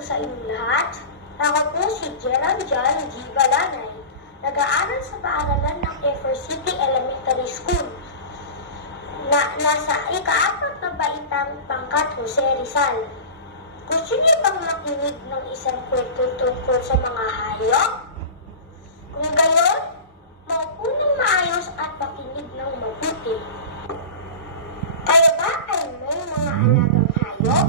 sa inyong lahat. Ako po si Gerald John G. Balanay. Nag-aaral sa paaralan ng Effort City Elementary School. Na, nasa ikaapat na baitang pangkat Jose Rizal. Gusto niyo bang makinig ng isang kwento tungkol sa mga hayop? Kung gayon, maupo maayos at makinig ng mabuti. Kayo ba ay may mga alagang hayop?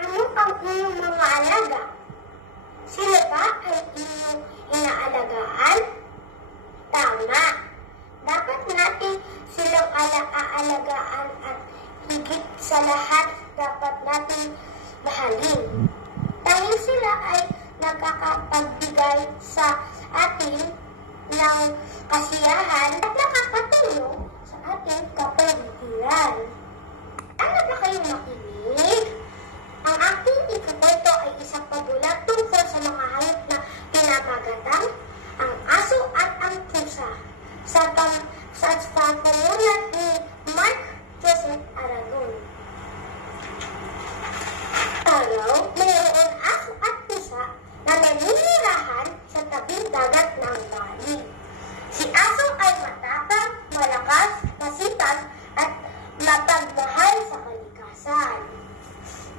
Ano ang inyong mga alaga? Sila ba ay inyong inaalagaan? Tama. Dapat natin silang ala-aalagaan at higit sa lahat dapat natin mahalin. Dahil sila ay nakakapagbigay sa atin ng kasiyahan at nakakatulong sa ating kapaligiran. Ano ba kayong makinig? Ang aking ikukwento ay isang pabulat tungkol sa mga hayop na pinamagatang, ang aso at ang pusa. Sa, pam, sa, sa pamulat ni Mark Joseph Aragon. Araw, mayroon aso at pusa na naninirahan sa tabing dagat ng. Si aso ay matapang, malakas, masipag, at mapagmahal sa kalikasan.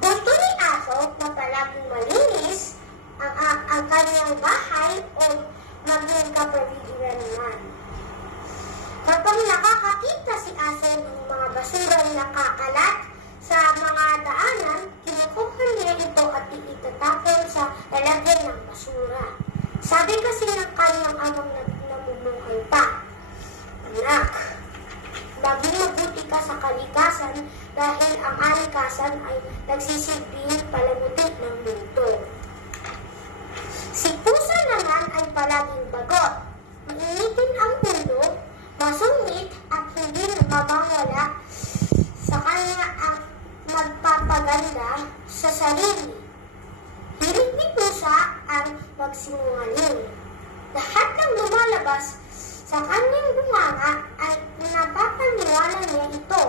Gusto ni aso na palaging malinis ang, ang, ang kanyang bahay o maging naman. Kapag nakakakita si aso ng mga basurang nakakalat sa mga daanan, kinukuha niya ito at iitatapon sa lalagyan ng basura. Sabi kasi ng kanyang amang na namumuhay pa, Anak, maging mabuti ka sa kalikasan dahil ang kalikasan ay nagsisilbing palamuti ng mundo. Si pusa naman ay palaging bagot. Mainitin ang mundo, masungit at hindi mabawala sa kanya ang magpapaganda sa sarili magsinungaling. Lahat ng lumalabas sa kanyang bunganga ay napapaniwala niya ito.